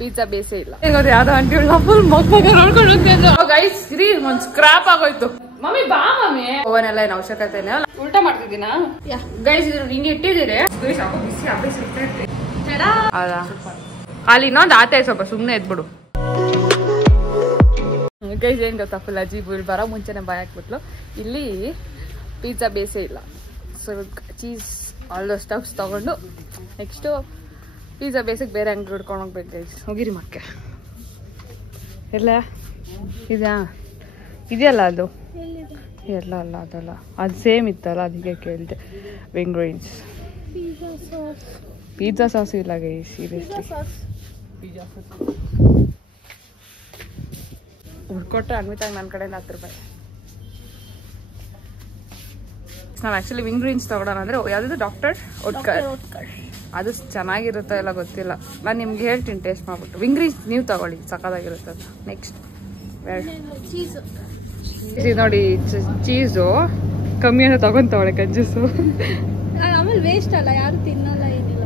Pizza ಬೇಸೇ ಇಲ್ಲ. ಯಾವ್ದೋ aunty full ಮಗ ನೋಡ್ಕೊಂಡು ಹೋಗ್ತಿದ್ರು. ಗೈಸ್ ಇರಿ ಒಂದ್ ಸ್ಕ್ರಾಪ್ ಆಗೋಯ್ತು. ಮಮ್ಮಿ ಬಾ ಮಮ್ಮಿ. ಓವನ್ ಎಲ್ಲ ಏನು ಅವಶ್ಯಕತೆ ಇಲ್ಲ. ಉಲ್ಟಾ ಮಾಡ್ತಿದ್ದೀನ ಗೈಸ್. ಇದ್ರ ಹಿಂಗೆ ಇಟ್ಟಿದ್ದೀರಿ ಅಲ್ಲಿ ಇನ್ನೊಂದು ಆತೆ ಸ್ವಲ್ಪ ಸುಮ್ನೆ ಎದ್ಬಿಡು. ಗೈಸ್ ಏನ್ ಗೊತ್ತಾ ಫುಲ್ ಅಜೀಬ್. ಇಲ್ಲಿ ಬರೋ ಮುಂಚೆನೆ ಬಾಯ್ ಹಾಕ್ಬಿಟ್ಲು. ಇಲ್ಲಿ ಪಿಜ್ಜಾ ಬೇಸೇ ಇಲ್ಲ. So cheese all the stuffs ತಗೊಂಡು ನೆಕ್ಸ್ಟು ಪಿಜ್ಜಾ ಬೇಸಿಗೆ ಬೇರೆ ಅಂಗಡಿ ಹಿಡ್ಕೊಂಡು ಹೋಗ್ಬೇಕು ಗೈಸ್. ಹೋಗಿರಿ ಮಕ್ಕೆ ಎಲ್ಲ ಇದೆಯಲ್ಲ ಅದು ಎಲ್ಲ ಅಲ್ಲ ಅದಲ್ಲ ಅದು ಸೇಮ್ ಇತ್ತಲ್ಲ ಅದಕ್ಕೆ ಕೇಳಿದೆ. ವಿಂಗ್ರೀನ್ಸ್ ಪಿಜ್ಜಾ ಸಾಸ್ ಇಲ್ಲ ಗೈಸ್ ಸೀರಿಯಸ್ಲಿ. ಹುಡ್ಕೊಟ್ರೆ ಅನ್ವಿತಾಗ ನನ್ನ ಕಡೆಯಿಂದ 10 ರೂಪಾಯಿ. ನಾವು ಆ್ಯಕ್ಚುಲಿ ವಿಂಗ್ರೀನ್ಸ್ ತೊಗೊಳೋಣ ಅಂದರೆ ಯಾವುದಾದ್ರು ಡಾಕ್ಟರ್ ಒಟ್ಕರ್ ಅದು ಚೆನ್ನಾಗಿರುತ್ತೋ ಎಲ್ಲ ಗೊತ್ತಿಲ್ಲ. ನಾನು ನಿಮ್ಗೆ ಹೇಳ್ತೀನಿ ಟೇಸ್ಟ್ ಮಾಡ್ಬಿಟ್ಟು. ವಿಂಗ್ರೀನ್ಸ್ ನೀವು ತಗೊಳ್ಳಿ ಸಕ್ಕತ್ತಾಗಿರುತ್ತೆ ಅದು. ನೆಕ್ಸ್ಟ್ ಚೀಸ್ ನೋಡಿ. ಚೀಸು ಕಮ್ಮಿ ಅಂತ ತಗೊಂತವಳೆ ಕಂಜೂಸು. ಆಮೇಲೆ ವೇಸ್ಟ್ ಅಲ್ಲ ಯಾರು ತಿನ್ನಲ್ಲ ಏನಿಲ್ಲ.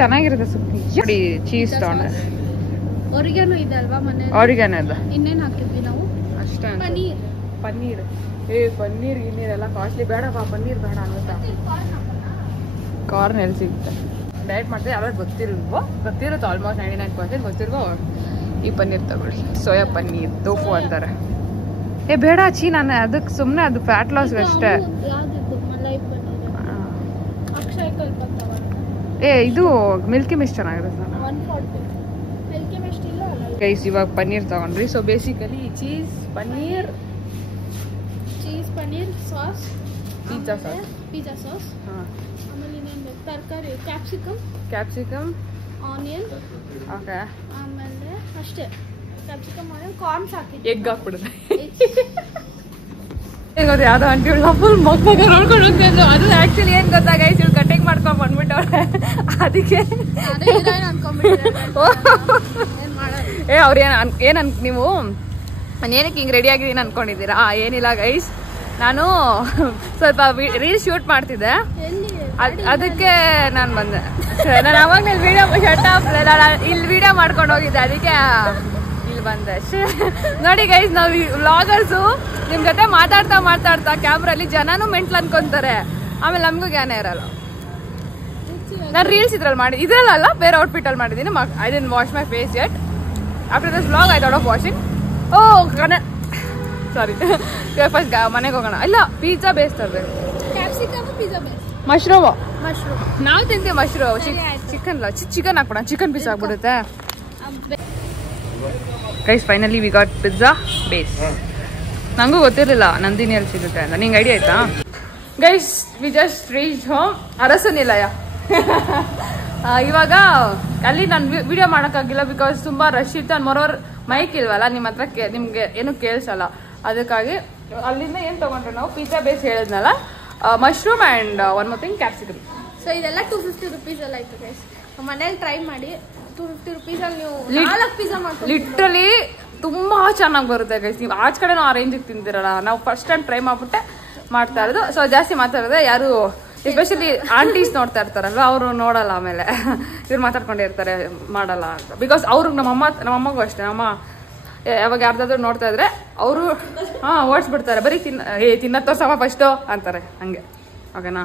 ಚೆನ್ನಾಗಿರುತ್ತೆ ಸುಮ್ಮನೆ ನೋಡಿ. ಚೀಸ್ ತಗೊಂಡೆ. ಆರಿಗ್ಯಾನೋ ಇದೆ ಅಲ್ವಾ ಮನೆ? ಆರಿಗ್ಯಾನೋ ಇದೆ. ಇನ್ನೇನು ಹಾಕಿದ್ವಿ ನಾವು? ಅಷ್ಟೇ. ಪನ್ನೀರ್ ಪನ್ನೀರ್ ಗಿನ್ನೀರೆಲ್ಲ ಕಾಸ್ಟ್ಲಿ ಬೇಡಪ್ಪ. ಪನ್ನೀರ್ ಬೇಡ ಅನ್ನುತ್ತಾ. ಕಾರ್ನ್ ಎಲ್ಲಿ ಸಿಗುತ್ತೆ? ಡಯಟ್ ಮಾಡ್ತೀವಿ ಯಾವಾಗ ಗೊತ್ತಿರುತ್ತೆ ಆಲ್ಮೋಸ್ಟ್ 99% ಗೊತ್ತಿರುವ ಈ ಪನ್ನೀರ್ ತಗೊಳ್ಳಿ. ಸೋಯಾ ಪನ್ನೀರ್ ಟೋಫು ಅಂತಾರೆ. ಬೇಡ ನಾನು ಅದಕ್ಕೆ ಸುಮ್ಮನೆ ಅದು ಫ್ಯಾಟ್ ಲಾಸ್ ಅಷ್ಟೇ. ಇದು ಮಿಲ್ಕಿ ಮಿಸ್ಟ್ ಚೆನ್ನಾಗಿರುತ್ತೆ. ಗೈಸ್ ಇವಾಗ ಪನ್ನೀರ್ ತಗೊಂಡ್ರಿ. So basically cheese paneer sauce, pizza sauce, ಆಮೇಲೆ ಇನ್ನೇನು ತರಕಾರಿ ಕ್ಯಾಪ್ಸಿಕಮ್ ಆನಿಯನ್. ಓಕೆ ಆಮೇಲೆ ಅಷ್ಟೇ. ಕ್ಯಾಪ್ಸಿಕಮ್ ಆನಿಯನ್ ಕಾರ್ನ್ಸ್ ಹಾಕಿದ್ದೆ. ಎಗ್ ಹಾಕ್ಬಿಡುತ್ತೆ. ಯಾವ್ದೋ ಆಂಟಿ ಫುಲ್ ಮಗ ನೋಡ್ಕೊಂಡು ಹೋಗ್ತಿದ್ರು. ಅದು ಆಕ್ಚುಲಿ ಏನ್ ಗೊತ್ತಾ ಗೈಸ್, ಇವ್ರು ಕಟಿಂಗ್ ಮಾಡ್ಕೊಂಡ್ ಬಂದ್ಬಿಟ್ಟವ್ರೆ. ಅದಕ್ಕೆ ಅವ್ರೇನ್ ನೀವು ಏನಕ್ಕೆ ಹಿಂಗೆ ರೆಡಿ ಆಗಿದ್ದೀನಿ ಅನ್ಕೊಂಡಿದ್ದೀರಾ? ಏನಿಲ್ಲ ಗೈಸ್, ನಾನು ಸ್ವಲ್ಪ ರೀಲ್ಸ್ ಶೂಟ್ ಮಾಡ್ತಿದ್ದೆ. ಅದಕ್ಕೆ ನಾನು ಬಂದೆ. ನಾನು ಅವಾಗ ವಿಡಿಯೋ ಇಲ್ಲಿ ವಿಡಿಯೋ ಮಾಡ್ಕೊಂಡು ಹೋಗಿದ್ದೆ. ಅದಕ್ಕೆ ಇಲ್ಲಿ ಬಂದೆ ಅಷ್ಟೇ. ನೋಡಿ ಗೈಸ್, ನಾವು ವ್ಲಾಗರ್ಸು ನಿಮ್ ಜೊತೆ ಮಾತಾಡ್ತಾ ಕ್ಯಾಮ್ರಲ್ಲಿ ಜನನು ಮೆಂಟ್ಲ್ ಅನ್ಕೊಂತಾರೆ. ಆಮೇಲೆ ನಮಗೂ ಜ್ಞಾನ ಇರಲ್ಲ. ನಾನು ರೀಲ್ಸ್ ಇದ್ರಲ್ಲ ಬೇರೆ ಔಟ್ಫಿಟ್ ಅಲ್ಲಿ ಮಾಡಿದ್ದೀನಿ. I didn't wash my face yet. After this vlog I thought of washing. Sorry, first ಮನೆಗೆ ಹೋಗೋಣ. ಇಲ್ಲ ಪಿಜ್ಜಾ ಬೇಸ್ ತರಬೇಕು. ಮಶ್ರೂಮ್ ನಾವು ತಿಂತೀವಿ. ಮಶ್ರೂಮ್ ಚಿಕನ್ ಚಿಕನ್ ಹಾಕ್ಬಿಡ. ಚಿಕನ್ ಪೀಸ್ ಆಗ್ಬಿಡುತ್ತೆ. Guys finally we got pizza base. ನಂಗೂ ಗೊತ್ತಿರಲಿಲ್ಲ ನಂದಿನಿಯಲ್ಲಿ ಸಿಗುತ್ತೆ ಅಂತ. ನಿಂಗೆ ಐಡಿಯಾ ಆಯ್ತಾ? Guys we just reach home ಅರಸನಿಲಯ. ಇವಾಗ ಅಲ್ಲಿ ನಾನು ವಿಡಿಯೋ ಮಾಡೋಕ್ಕಾಗಿಲ್ಲ ಬಿಕಾಸ್ ತುಂಬಾ ರಶ್ ಇತ್ತು. ನಾನು ಮೊರೋರ್ ಮೈಕ್ ಇಲ್ವಲ್ಲ ನಿಮ್ಮ ಹತ್ರ, ನಿಮ್ಗೆ ಏನು ಕೇಳಿಸಲ್ಲ. ಅದಕ್ಕಾಗಿ ಅಲ್ಲಿಂದ ಏನು ತಗೊಂಡ್ರೆ ನಾವು ಪಿಜ್ಜಾ ಬೇಸ್ ಹೇಳಿದ್ನಲ್ಲ, mushroom and one more thing capsicum. So ಇದೆಲ್ಲ 250 rupees ಎಲ್ಲ ಆಯ್ತು ಗೈಸ್. ಮನೇಲಿ ಟ್ರೈ ಮಾಡಿ 250 rupees ಅಲ್ಲಿ ನೀವು 4 ಪಿಜ್ಜಾ ಮಾಡ್ಕೊಂಡು ಲಿಟ್ರಲಿ ತುಂಬಾ ಚೆನ್ನಾಗಿ ಬರುತ್ತೆ ಗೈಸ್. ನೀವು ಆಚ ಕಡೆ ಆ ರೇಂಜಿಗೆ ತಿಂದಿರಲ್ಲ. ನಾವು ಫಸ್ಟ್ ಟೈಮ್ ಟ್ರೈ ಮಾಡ್ಬಿಟ್ಟೆ ಮಾಡ್ತಾ ಇರೋದು. ಸೊ ಜಾಸ್ತಿ ಮಾತಾಡಿದ್ರೆ ಯಾರು ಎಸ್ಪೆಷಲಿ ಆಂಟೀಸ್ ನೋಡ್ತಾ ಇರ್ತಾರಲ್ವ, ಅವರು ನೋಡಲ್ಲ. ಆಮೇಲೆ ಇವ್ರು ಮಾತಾಡ್ಕೊಂಡಿರ್ತಾರೆ ಮಾಡಲ್ಲ ಅಂತ. ಬಿಕಾಸ್ ಅವ್ರಿಗೆ ನಮ್ಮಮ್ಮಗೂ ಅಷ್ಟೇ. ನಮ್ಮಮ್ಮ ಯಾವಾಗ ಯಾರ್ದಾದ್ರು ನೋಡ್ತಾ ಇದ್ರೆ ಅವರು ಓಡಿಸ್ಬಿಡ್ತಾರೆ. ಬರೀ ತಿನ್ನತ್ತೋ ಸಮ ಫಸ್ಟು ಅಂತಾರೆ. ಹಂಗೆ ಓಕೆನಾ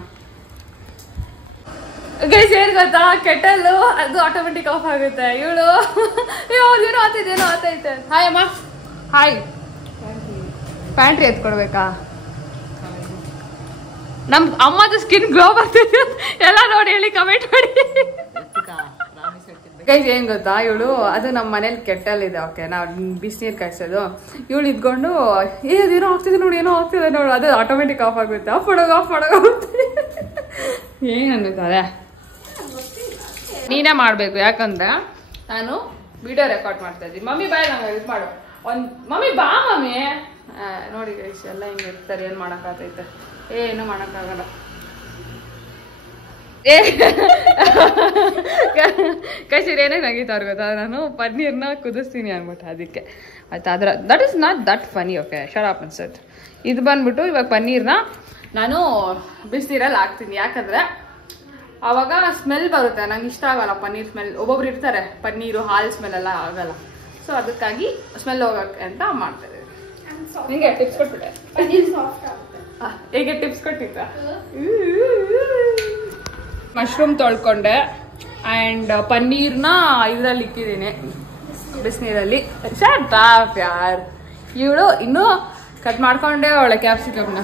ಗೈಸ್? ಏನ್ ಗೊತ್ತಾ, ಕೆಟಲ್ಲು ಅದು ಆಟೋಮೆಟಿಕ್ ಆಫ್ ಆಗುತ್ತೆ. ಇವಳು ಏನೋ ಆತೈತೆ. ಹಾಯ್ ಅಮ್ಮ. ಹಾಯ್. ಪ್ಯಾಂಟ್ರಿ ಎತ್ಕೊಡ್ಬೇಕಾ? ನಮ್ ಅಮ್ಮದು ಸ್ಕಿನ್ ಗ್ಲೋ ಬರ್ತಿದೆ ಎಲ್ಲ ನೋಡಿ ಹೇಳಿ ಕಮೆಂಟ್ ಮಾಡಿ ಗೈಸ್. ಏನ್ ಗೊತ್ತಾ, ಇವಳು ಅದು ನಮ್ಮ ಮನೇಲಿ ಕೆಟ್ಟಲ್ ಇದೆ. ಓಕೆ, ನಾವು ಬಿಸಿನೀರು ಕಾಯಿಸೋದು. ಇವಳು ಇದ್ಕೊಂಡು ಅದೇನೋ ಆಗ್ತಿದೆ ನೋಡಿ, ಏನೋ ಆಗ್ತಿದೆ ನೋಡು, ಅದು ಆಟೋಮೆಟಿಕ್ ಆಫ್ ಆಗುತ್ತೆ. ಆಫ್ ಮಾಡೋಗುತ್ತೆ. ಏನ್ ಅನ್ನುತ್ತಾರೆ ನೀನೇ ಮಾಡ್ಬೇಕು. ಯಾಕಂದ್ರೆ ನಾನು ವಿಡಿಯೋ ರೆಕಾರ್ಡ್ ಮಾಡ್ತಾ ಇದ್ದೀನಿ. ಮಮ್ಮಿ ಬಾಯ್ ನಂಗೆ ಹೆಲ್ಪ್ ಮಾಡು. ಮಮ್ಮಿ ಬಾ ಮಮ್ಮಿ. ನೋಡಿ ಗೈಸ್ ಎಲ್ಲ ಹಿಂಗೆ ಇರ್ತಾರೆ. ಏನು ಮಾಡೋಕ್ಕಾಗೈತೆ? ಏನು ಮಾಡೋಕ್ಕಾಗಲ್ಲ. ಕೈಸಿರ್ ಏನೇ ನಗೀತಾವ್ರು ಗೊತ್ತಾ, ನಾನು ಪನ್ನೀರ್ನ ಕುದಿಸ್ತೀನಿ ಅನ್ಬಿಟ್ಟು. ಅದಕ್ಕೆ ಆಯ್ತಾ, that is not that funny. Okay, shut up ಅನ್ಸತ್. ಇದು ಬಂದ್ಬಿಟ್ಟು ಇವಾಗ ಪನ್ನೀರ್ನ ನಾನು ಬಿಸಿನೀರಲ್ಲಿ ಹಾಕ್ತೀನಿ. ಯಾಕಂದ್ರೆ ಆವಾಗ ಸ್ಮೆಲ್ ಬರುತ್ತೆ. ನಂಗೆ ಇಷ್ಟ ಆಗಲ್ಲ ಪನ್ನೀರ್ ಸ್ಮೆಲ್. ಒಬ್ಬೊಬ್ರು ಇರ್ತಾರೆ ಪನ್ನೀರು ಹಾಲು ಸ್ಮೆಲ್ ಎಲ್ಲ ಆಗಲ್ಲ. ಸೊ ಅದಕ್ಕಾಗಿ ಸ್ಮೆಲ್ ಹೋಗಕ್ಕೆ ಅಂತ ಮಾಡ್ತಾರೆ. ನಿಂಗೆ ಟಿಪ್ಸ್ ಕೊಟ್ಬಿಟ್ಟೆ. ಹೇಗೆ ಟಿಪ್ಸ್ ಕೊಟ್ಟಿದ್ದ? ಮಶ್ರೂಮ್ ತೊಳ್ಕೊಂಡೆ ಆ್ಯಂಡ್ ಪನ್ನೀರ್ನ ಇದರಲ್ಲಿ ಇಕ್ಕಿದ್ದೀನಿ ಬಿಸಿನೀರಲ್ಲಿ. ಯಾರ್ ಇವಳು ಇನ್ನೂ ಕಟ್ ಮಾಡ್ಕೊಂಡೆ ಅವಳೆ ಕ್ಯಾಪ್ಸಿಕಮ್ನ.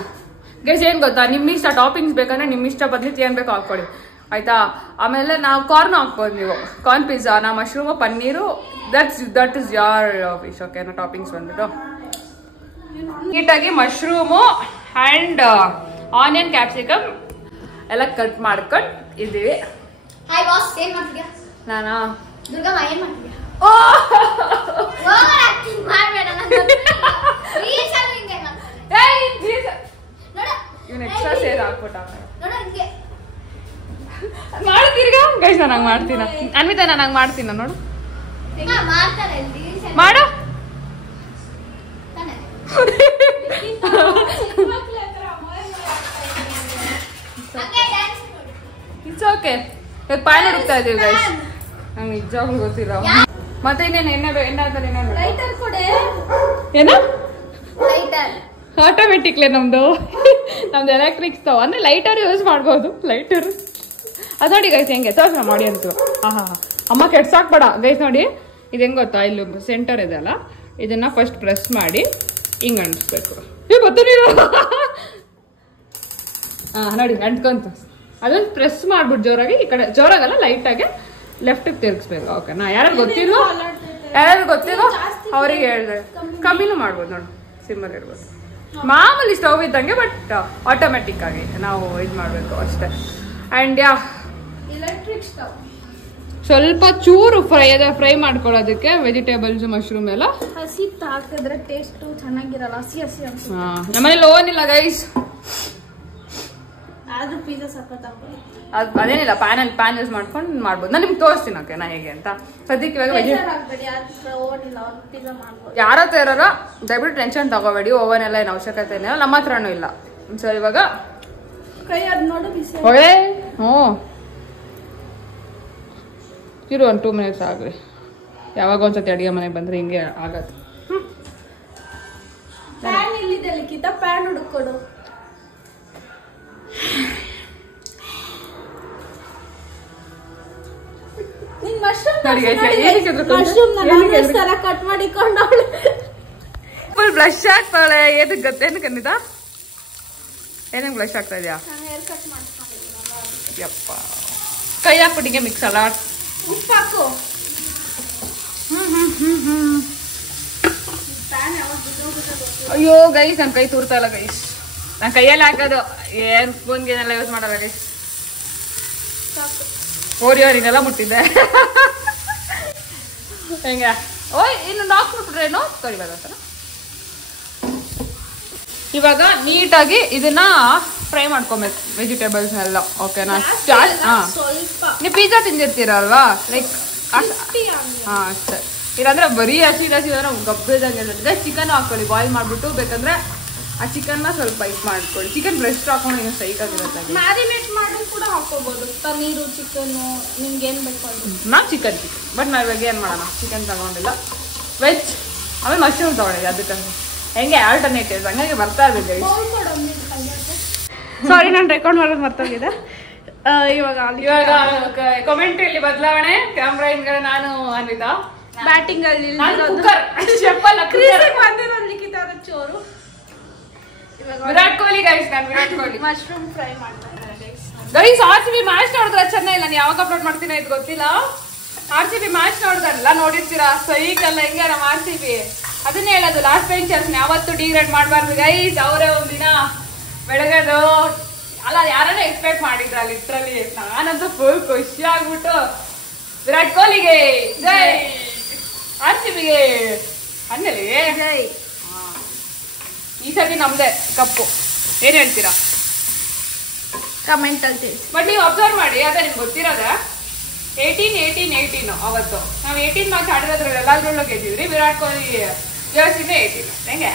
ಗೈಸ್ ಏನು ಗೊತ್ತಾ, ನಿಮ್ಮ ಇಷ್ಟ ಟಾಪಿಂಗ್ಸ್ ಬೇಕಂದ್ರೆ ನಿಮ್ಮ ಇಷ್ಟ ಬದಲಿತ್ತು ಏನು ಬೇಕೋ ಹಾಕ್ಕೊಳ್ಳಿ ಆಯ್ತಾ. ಆಮೇಲೆ ನಾವು ಕಾರ್ನ್ ಹಾಕ್ಬೋದು, ನೀವು ಕಾರ್ನ್ ಪಿಜ್ಜಾನ mushroom paneer that is your wish. ಓಕೆನಾ ಟಾಪಿಂಗ್ಸ್ ಬಂದ್ಬಿಟ್ಟು ನೀಟಾಗಿ ಮಶ್ರೂಮು ಆ್ಯಂಡ್ ಆನಿಯನ್ ಕ್ಯಾಪ್ಸಿಕಮ್ ಎಲ್ಲ ಕಟ್ ಮಾಡ್ಕೊಂಡು ಇದ್ದೀವಿ. ನಾನಾ ಇವನ್ ಎಕ್ಸ್ಟ್ರಾ ಸೇರ್ ಹಾಕ್ಬಿಟ್ಟ ಮಾಡ್ತೀರಿಗ ಗೈಸ್. ನಾನು ಹಂಗೆ ಮಾಡ್ತೀನ ಅನ್ವಿತಾ, ನಾನು ಹಂಗೆ ಮಾಡ್ತೀನ ನೋಡು ಮಾಡು. It's okay. ಇವಾಗ ಪಾಯ್ ಹುಡುಕ್ತಾ ಇದೀವಿ ಗೈಸ್. ನಂಗೆ ನಿಜವಾಗ್ಲೂ ಗೊತ್ತಿಲ್ಲ. ಮತ್ತೆ ಇನ್ನೇನು ಏನ ಆಟೋಮೆಟಿಕ್ಲೇ ನಮ್ದು ಎಲೆಕ್ಟ್ರಿಕ್ಸ್ ತಾವ ಅಂದ್ರೆ ಲೈಟರ್ ಯೂಸ್ ಮಾಡ್ಬೋದು. ಲೈಟರ್ ಅದು ನೋಡಿ ಗೈಸ್ ಹೆಂಗೆ ತೋರ್ಸ ಮಾಡಿ ಅಂತೂ. ಅಮ್ಮ ಕೆಡ್ಸಾಕ್ಬೇಡ ಗೈಸ್. ನೋಡಿ ಇದು ಹೆಂಗ್ ಗೊತ್ತಾ, ಇಲ್ಲಿ ಸೆಂಟರ್ ಇದೆ ಅಲ್ಲ, ಇದನ್ನ ಫಸ್ಟ್ ಪ್ರೆಸ್ ಮಾಡಿ ಹಿಂಗ್ ಅಂಟಿಸ್ಬೇಕು. ನೋಡಿ ಅಂಟ್ಕೊಂತ ಅದನ್ನ ಪ್ರೆಸ್ ಮಾಡ್ಬಿಟ್ಟು ಜೋರಾಗಿ ಈ ಕಡೆ, ಜೋರಾಗಲ್ಲ ಲೈಟಾಗಿ ಲೆಫ್ಟಿಗೆ ತಿರ್ಗಿಸ್ಬೇಕು. ಓಕೆನಾ? ಯಾರು ಗೊತ್ತಿಲ್ವೋ ಅವ್ರಿಗೆ ಹೇಳಿದೆ. ಕಮ್ಮಿನೂ ಮಾಡ್ಬೋದು ನೋಡು, ಸಿಮ್ಮಲ್ಲಿ ಇರ್ಬೋದು. ಮಾಮೂಲಿ ಸ್ಟವ್ ಇದ್ದಂಗೆ ಬಟ್ ಆಟೋಮೆಟಿಕ್ ಆಗಿ ನಾವು ಇದು ಮಾಡಬೇಕು ಅಷ್ಟೇ. ಆ್ಯಂಡ್ ಎಲೆಕ್ಟ್ರಿಕ್ ಸ್ಟವ್ ಸ್ವಲ್ಪ ಚೂರು ಫ್ರೈ ಮಾಡ್ಕೊಳ್ಳೋದಕ್ಕೆ ವೆಜಿಟೇಬಲ್ಸ್ ಮಶ್ರೂಮ್ ಎಲ್ಲ ಹಸಿ ಹಾಕಿದ್ರೆ ಟೇಸ್ಟ್ ಚೆನ್ನಾಗಿರಲ್ಲ. ಹಸಿ ಹಸಿ ಅನ್ಸುತ್ತೆ. ನಮ್ಮನೇಲಿ ಓನ್ ಇಲ್ಲ ಗೈಸ್. ಆದ್ರೂ ಪಿಜ್ಜಾ ಸಖತ್ ಅದೇನಿಲ್ಲ, ಪ್ಯಾನ್ ಯೂಸ್ ಮಾಡ್ಕೊಂಡು ಮಾಡ್ಬೋದು. ನಾನು ನಿಮ್ಗೆ ತೋರಿಸ್ತೀನಿ ಓಕೆನಾ ಹೇಗೆ ಅಂತ. ಸದ್ಯಕ್ಕೆ ಇವಾಗ ಯಾರ ಹತ್ರ ಇರೋರೋ ದಯವಿಟ್ಟು ಟೆನ್ಷನ್ ತಗೋಬೇಡಿ. ಓವನ್ ಎಲ್ಲ ಏನು ಅವಶ್ಯಕತೆ ಇಲ್ಲ, ನಮ್ಮ ಹತ್ರನೂ ಇಲ್ಲ. ಸೊ ಇವಾಗ ಇರು ಒಂದು 2 minutes ಆಗ್ರಿ. ಯಾವಾಗ ಒಂದ್ಸತಿ ಅಡಿಗೆ ಮನೆಗೆ ಬಂದ್ರೆ ಹಿಂಗೆ ಆಗತ್ತೆ. ಪ್ಯಾನ್ ಇಲ್ಲಿದೆ ಲಿಖಿತ, ಪ್ಯಾನ್ ಹುಡುಕೊಡು. ಕಟ್ ಮಾಡಿಕೊಂಡು ಫುಲ್ ಬ್ಲಶ್ ಆಗ್ತಾಳೆ. ಏದಕ್ಕೆ ಗೊತ್ತೇನು ಖಂಡಿತ? ಏನಕ್ಕೆ ಬ್ಲಶ್ ಆಗ್ತಾ ಇದೆಯಾ? ಯಪ್ಪ ಕೈ ಹಾಕ್ಬಿಟ್ಟಿಗೆ ಮಿಕ್ಸ್ ಅಲ್ಲ. ಉಪ್ಪು ಹಾಕು. ಅಯ್ಯೋ ಗೈಸ್, ನನ್ನ ಕೈ ತೂರ್ತಾ ಇಲ್ಲ ಗೈಸ್. ನಾನು ಕೈಯಲ್ಲಿ ಹಾಕೋದು, ಏನು ಸ್ಪೂನ್ಗೇನೆಲ್ಲ ಯೂಸ್ ಮಾಡಲ್ಲ ಗೈಸ್. ಓರಿಯೋರಿಗೆಲ್ಲ ಮುಟ್ಟಿದ್ದೆ ಹೆಂಗೆ. ಓಯ್ ಇನ್ನು ಹಾಕ್ಬಿಟ್ರೇನು ತೊಳಿಬಾರ್ದು. ಇವಾಗ ನೀಟಾಗಿ ಇದನ್ನ ಫ್ರೈ ಮಾಡ್ಕೊಬೇಕು ವೆಜಿಟೇಬಲ್ಸ್ ಎಲ್ಲ. ಓಕೆನಾ? ನೀವು ಪಿಜ್ಜಾ ತಿಂದಿರ್ತೀರಲ್ವಾ, ಲೈಕ್ ಅಷ್ಟೇ. ಇಲ್ಲಾಂದ್ರೆ ಬರೀ ಹಸಿ ಅಂದ್ರೆ ಗಬ್ಬೆದಾಗೆ. ಚಿಕನ್ ಹಾಕೊಳ್ಳಿ, ಬಾಯ್ಲ್ ಮಾಡ್ಬಿಟ್ಟು ಬೇಕಂದ್ರೆ ಆ ಚಿಕನ್ನ ಸ್ವಲ್ಪ ಇದು ಮಾಡ್ಕೊಳ್ಳಿ. ಚಿಕನ್ ಬ್ರೆಸ್ಟ್ ಹಾಕೊಂಡು ಇನ್ನೂ ಸೈಟ್ ಆಗಿರುತ್ತೆ. ಮ್ಯಾರಿನೇಟ್ ಮಾಡಿ ಕೂಡ ಹಾಕೋಬಹುದು. ಪನ್ನೀರು, ಚಿಕನ್ನು, ನಿಮ್ಗೆ ಏನು ಬೇಕು. ನಾವು ಚಿಕನ್ ಬಟ್ ನಾವು ಇವಾಗ ಏನು ಮಾಡೋಣ, ಚಿಕನ್ ತಗೊಂಡಿಲ್ಲ, ವೆಜ್ ಆಮೇಲೆ ಮಶ್ರೂಮ್ ತಗೊಂಡಿದ್ದೆ. ಅದಕ್ಕಂತ ಹೆಂಗೆ ಆಲ್ಟರ್ನೇಟಿವ್ಸ್ ಹಂಗಾಗಿ ಬರ್ತಾ ಇದ್ದೆ. ಸಾರಿ, ನಾನು ರೆಕಾರ್ಡ್ ಮಾಡೋದು ಮರ್ತೋಗಿದೆ. ಇವಾಗ ಕಾಮೆಂಟ್ರಿಯಲ್ಲಿ ಬದಲಾವಣೆ. ಕ್ಯಾಮ್ರಾ ಹಿಂದ್ಗಡೆ ನಾನು ಅನ್ವಿತಾ, ಬ್ಯಾಟಿಂಗ್ ಅಲ್ಲಿ ಚೋರು. ವಿರಾಟ್ ಕೊಹ್ಲಿ ಗೈಸ್, ನಾನು ವಿರಾಟ್ ಕೊಹ್ಲಿ. ಮಶ್ರೂಮ್ ಫ್ರೈ ಮಾಡ್ತಾ ಇದ್ದಾರೆ ಗೈಸ್. RCB ಮ್ಯಾಚ್ ನೋಡಿದ್ರೆ ಚೆನ್ನೈ ಇಲ್ಲ. ನಾನು ಯಾವಾಗ ಅಪ್ಲೋಡ್ ಮಾಡ್ತೀನಿ ಇದು ಗೊತ್ತಿಲ್ಲ. RCB ಮ್ಯಾಚ್ ನೋಡಿದ್ರಲ್ಲ, ನೋಡಿರ್ತೀರಾ ಸೈಕಲ್ಲ ಹೆಂಗೆ ನಮ್ಮ RCB. ಅದನ್ನೇ ಹೇಳೋದು, ಲಾಸ್ಟ್ ಬೆಂಚರ್ಸ್ ಯಾವತ್ತು ಡಿಗ್ರೇಡ್ ಮಾಡಬಾರ್ದು ಗೈಸ್. ಅವರೇ ಒಂದಿನ ಬೆಳಗದು ಅಲ್ಲ, ಯಾರನ್ನ ಎಕ್ಸ್ಪೆಕ್ಟ್ ಮಾಡಿದ್ರ ಲಿಟ್ರಲಿ. ನಾನಂತೂ ಫುಲ್ ಖುಷಿ ಆಗ್ಬಿಟ್ಟು ವಿರಾಟ್ ಕೊಹ್ಲಿಗೆ ಜೈ, RCBಗೆ ಅಂದೇಳಿ ಜೈ. ಈ ಸತಿ ನಮ್ದೆ ಕಪ್ಪು. ಏನ್ ಹೇಳ್ತೀರಾ ಕಮೆಂಟ್ ಅಲ್ಲಿ. ಬಟ್ ನೀವು ಅಬ್ಸರ್ವ್ ಮಾಡಿ, ಅದೇ ನಿಮ್ಗೆ ಗೊತ್ತಿರೋದ 18 ಅವತ್ತು ನಾವು 18 ಮ್ಯಾಚ್ ಆಡಿರೋದ್ರಲ್ಲಿ ಎಲ್ಲಾದ್ರಲ್ಲೂ ಗೆದ್ದಿದ್ರಿ. ವಿರಾಟ್ ಕೊಹ್ಲಿ ಜರ್ಸಿನೇ 18. ಹೆಂಗೆ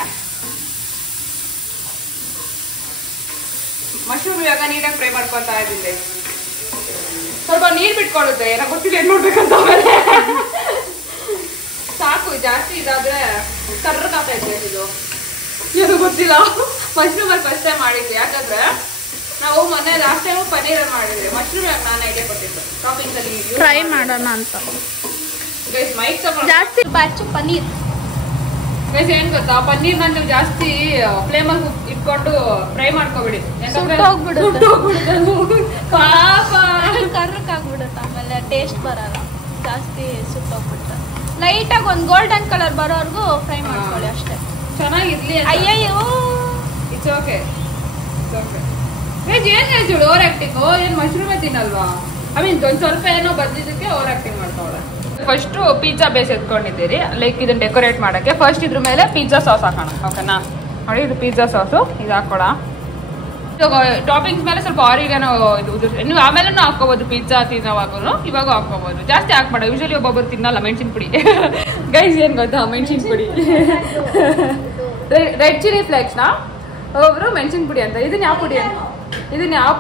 ಮಶ್ರೂಮ್ ಇವಾಗ ನೀಟಾಗಿ ಫ್ರೈ ಮಾಡ್ಕೊತಾ ಇದ್ದೀನಿ. ಸ್ವಲ್ಪ ನೀರ್ ಬಿಟ್ಕೊಳ್ಳುತ್ತೆ, ಏನೋ ಗೊತ್ತಿಲ್ಲ ಏನ್ ಮಾಡ್ಬೇಕಂತ. ಆಮೇಲೆ ಸಾಕು, ಜಾಸ್ತಿ ಇದಾದ್ರೆ ಕರ್ರಗಾಗ್ತೈತೆ ಇದು. ಏನು ಗೊತ್ತಿಲ್ಲ. ಮಶ್ರೂಮ್ ಅಲ್ಲಿ ಫಸ್ಟ್ ಟೈಮ್ ಮಾಡಿದ್ವಿ, ಯಾಕಂದ್ರೆ ನಾವು ಮೊನ್ನೆ ಲಾಸ್ಟ್ ಟೈಮ್ ಪನ್ನೀರ್ ಮಾಡಿದ್ವಿ. ಮಶ್ರೂಮ್ ನಾನು ಐಡಿಯಾ ಕೊಟ್ಟಿದ್ದು ಟಾಪಿಂಗ್ಸ್ ಅಲ್ಲಿ ಟ್ರೈ ಮಾಡೋಣ ಅಂತ. ಮೈಕ್ ಜಾಸ್ತಿ ಬ್ಯಾಚ್ ಪನ್ನೀರ್ ಗೈಸ್ ಏನ್ ಗೊತ್ತಾ, ಪನ್ನೀರ್ ನೀವು ಜಾಸ್ತಿ ಫ್ಲೇಮಲ್ಲಿ ಇಟ್ಕೊಂಡು ಫ್ರೈ ಮಾಡ್ಕೋಬಿಡಿ, ಕರ್ರಕ್ಕಾಗ್ಬಿಡುತ್ತೆ, ಆಮೇಲೆ ಟೇಸ್ಟ್ ಬರಲ್ಲ, ಜಾಸ್ತಿ ಸುಟ್ಟೋಗ್ಬಿಡುತ್ತೆ. ಲೈಟಾಗಿ ಒಂದು ಗೋಲ್ಡನ್ ಕಲರ್ ಬರೋವರೆಗೂ ಫ್ರೈ ಮಾಡ್ಕೊಳ್ಳಿ ಅಷ್ಟೇ. ಚೆನ್ನಾಗಿರ್ಲಿ. ಅಯ್ಯಯ್ಯೋ ಇಟ್ಸ್ ಓಕೆ. ವೆಜ್ ಏನ್ ಹೇಳ್ತೀವಿ ಓವರ್ ಆಕ್ಟಿಂಗ್, ಏನ್ ಮಶ್ರೂಮೇ ತಿನ್ನಲ್ವಾ? ಐ ಮೀನ್ ಒಂದ್ ಸ್ವಲ್ಪ ಏನೋ ಬದ್ದಿದ್ದಕ್ಕೆ ಓವರ್ ಆಕ್ಟಿಂಗ್ ಮಾಡ್ತಾವಳೆ. ಫಸ್ಟ್ ಪಿಜ್ಜಾ ಬೇಸ್ ಎತ್ಕೊಂಡಿದ್ದೀರಿ, ಲೈಕ್ ಇದನ್ನ ಡೆಕೋರೇಟ್ ಮಾಡಕ್ಕೆ. ಫಸ್ಟ್ ಇದ್ರ ಮೇಲೆ ಪಿಜ್ಜಾ ಸಾಸ್ ಹಾಕೋಣ, ಓಕೆನಾ? ನೋಡಿ ಇದು ಪಿಜ್ಜಾ ಸಾಸು, ಇದು ಹಾಕೋಣ. ಟಾಪಿಂಗ್ಸ್ ಮೇಲೆ ಸ್ವಲ್ಪ ಆರಿಗೇನೋ ಇದು ನೀವು ಆಮೇಲೆ ಹಾಕೋಬಹುದು. ಪಿಜ್ಜಾ ತಿನ್ನೋವಾಗೂ ಇವಾಗ ಹಾಕೋಬಹುದು, ಜಾಸ್ತಿ ಹಾಕ್ಬೇಡ. ಯೂಶಲಿ ಒಬ್ಬೊಬ್ಬರು ತಿನ್ನಲ್ಲ ಮೆಣಸಿನ ಪುಡಿ. ಗೈಸ್ ಏನ್ ಗೊತ್ತಾ, ಮೆಣಸಿನ ಪುಡಿ ರೆಡ್ ಚಿಲ್ಲಿ ಫ್ಲೇಕ್ಸ್ ನಾ, ಒಬ್ಬರು ಮೆಣಸಿನ ಪುಡಿ ಅಂತ. ಇದನ್ನ ಯಾವ ಪುಡಿ ಅಂತ, ಇದನ್ನ ಯಾವ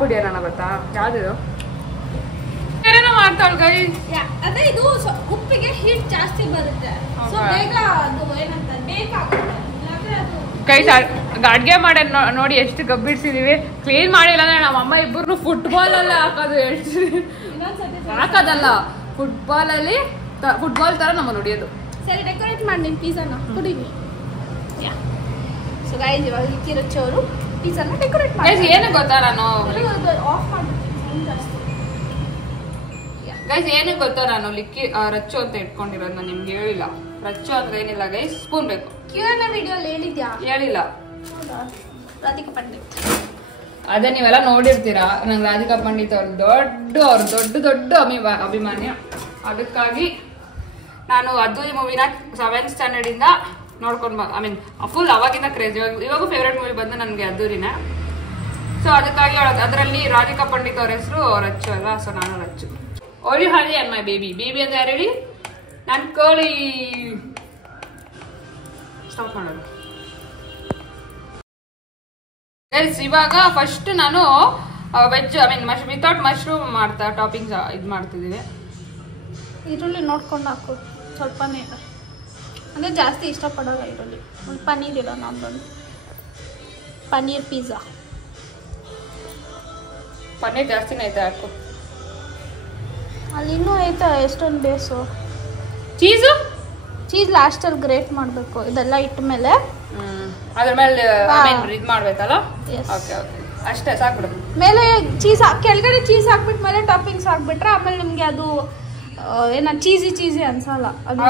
ಪುಡಿ ಅನ್ನೋಣ ಗೊತ್ತಾ? ಯಾವ್ದಿದು ಏನೇನೋ ಮಾಡ್ತಾಳ ಗೈಸ್. ಅದೇ ಇದು ಉಪ್ಪಿಗೆ ಹೀಟ್ ಜಾಸ್ತಿ ಬರುತ್ತೆ, ಸೊ ಬೇಗ ಅದು ಏನಂತ ಬೇಕಾಗುತ್ತೆ. ಗೈಸ್ ಅಡ್ಗೆ ಮಾಡಿ ನೋಡಿ ಎಷ್ಟು ಗಬ್ಬಿಡ್ಸಿದೀವಿ. ಕ್ಲೀನ್ ಮಾಡಿಲ್ಲ ಅಂದ್ರೆ ನಮ್ಮ ಅಮ್ಮ ಇಬ್ಬರು ಫುಟ್ಬಾಲ್ ಅಲ್ಲೇ ಹಾಕೋದು, ಎಷ್ಟು ಹಾಕೋದಲ್ಲ, ಫುಟ್ಬಾಲ್ ತರ ನಮ್ಮ ನೋಡಿಯೋದು. ಸರಿ ಡೆಕೋರೇಟ್ ಮಾಡಿ ನಿಮ್ಮ ಪಿಜ್ಜಾನ ಕುಡಿವಿ. ಸೊ ಗೈಸ್ ಇವಾಗ ಲಿಕ್ಕಿ ರುಚಿ ಅವರು ಪಿಜ್ಜಾನ ಡೆಕೋರೇಟ್ ಮಾಡಿ. ಏನು ಗೊತ್ತಾ, ನಾನು ಆಫ್ ಮಾಡ್ಬಿಡ್ತೀನಿ ಜಾಸ್ತಿ. ಗೈಸ್ ಏನು ಗೊತ್ತಾ, ನಾನು ಲಿಕ್ಕಿ ರಚ್ಚು ಅಂತ ಇಟ್ಕೊಂಡಿರೋದು ನಾನು ನಿಮ್ಗೆ ಹೇಳಿಲ್ಲ. ರಚ್ಚು ಅಂದ್ರೆ ಏನಿಲ್ಲ ಗೈಸ್, ಸ್ಪೂನ್ ಬೇಕು. ಕ್ಯೂನ ವಿಡಿಯೋಲಿ ಹೇಳಿದ್ಯಾ? ಹೇಳಿಲ್ಲ. ರಾಧಿಕಾ ಪಂಡಿತ್ ಅದೇ ನೀವೆಲ್ಲ ನೋಡಿರ್ತೀರಾ. ನಂಗೆ ರಾಧಿಕಾ ಪಂಡಿತ್ ಅವ್ರು ದೊಡ್ಡ ಅಭಿಮಾನಿ. ಅದಕ್ಕಾಗಿ ನಾನು ಅದ್ದೂರಿ ಮೂವಿನ 7th ಸ್ಟ್ಯಾಂಡರ್ಡ್ ಇಂದ ನೋಡ್ಕೊಂಡು ಐ ಮೀನ್ ಫುಲ್ ಅವಾಗಿಂದ ಕ್ರೇಜ್. ಇವಾಗೂ ಫೇವ್ರೇಟ್ ಮೂವಿ ಬಂದು ನನಗೆ ಅದ್ದೂರಿನೇ. ಸೊ ಅದಕ್ಕಾಗಿ ಅದರಲ್ಲಿ ರಾಧಿಕಾ ಪಂಡಿತ್ ಅವ್ರ ಹೆಸರು ರಚ್ಚು ಅಲ್ಲ, ಸೊ ನಾನು ರಚ್ಚು. ಓಲಿ ಹಾಲಿ ಅಂಡ್ ಮೈ ಬೇಬಿ. ಬೇಬಿ ಅಂತ ಯಾರು ಹೇಳಿ? ನಾನು ಕೋಳಿ. ಸ್ಟಾಪ್ ಮಾಡೋದು ಗೈಸ್. ಇವಾಗ ಫಸ್ಟ್ ನಾನು veg I mean without mushroom ಮಾಡ್ತಾ ಟಾಪಿಂಗ್ಸ್ ಇದು ಮಾಡ್ತಿದ್ದೀವಿ. ಈರುಳ್ಳಿ ನೋಡ್ಕೊಂಡು ಹಾಕು, ಸ್ವಲ್ಪನೇ ಅಂದರೆ ಜಾಸ್ತಿ ಇಷ್ಟಪಡೋಲ್ಲ ಈರುಳ್ಳಿ. ಒಂದು ಪನ್ನೀರ್ ಇಲ್ಲ, ನಾನು ಬಂದು ಪನ್ನೀರ್ ಪಿಜ್ಜಾ. ಪನ್ನೀರ್ ಜಾಸ್ತಿನೇ ಐತೆ ಹಾಕು. ಅಲ್ಲಿ ಇನ್ನೂ ಐತೆ ಎಷ್ಟೊಂದು ಬೇಸು. ಚೀಸ್ ಲಾಸ್ಟಲ್ಲಿ ಗ್ರೇಟ್ ಮಾಡಬೇಕು, ಇದೆಲ್ಲ ಇಟ್ಟ ಮೇಲೆ ಅದ್ರ ಮೇಲೆ ಇದು ಮಾಡ್ಬೇಕಲ್ಲ. ಓಕೆ ಓಕೆ ಅಷ್ಟೇ ಸಾಕ್ಬಿಡು. ಮೇಲೆ ಚೀಸ್ ಕೆಳಗಡೆ ಚೀಸ್ ಹಾಕ್ಬಿಟ್ಟು ಮೇಲೆ ಟಾಪಿಂಗ್ಸ್ ಹಾಕ್ಬಿಟ್ರೆ ಆಮೇಲೆ ನಿಮಗೆ ಅದು ಏನ ಚೀಸಿ ಅನ್ಸಲ್ಲ, ಅದು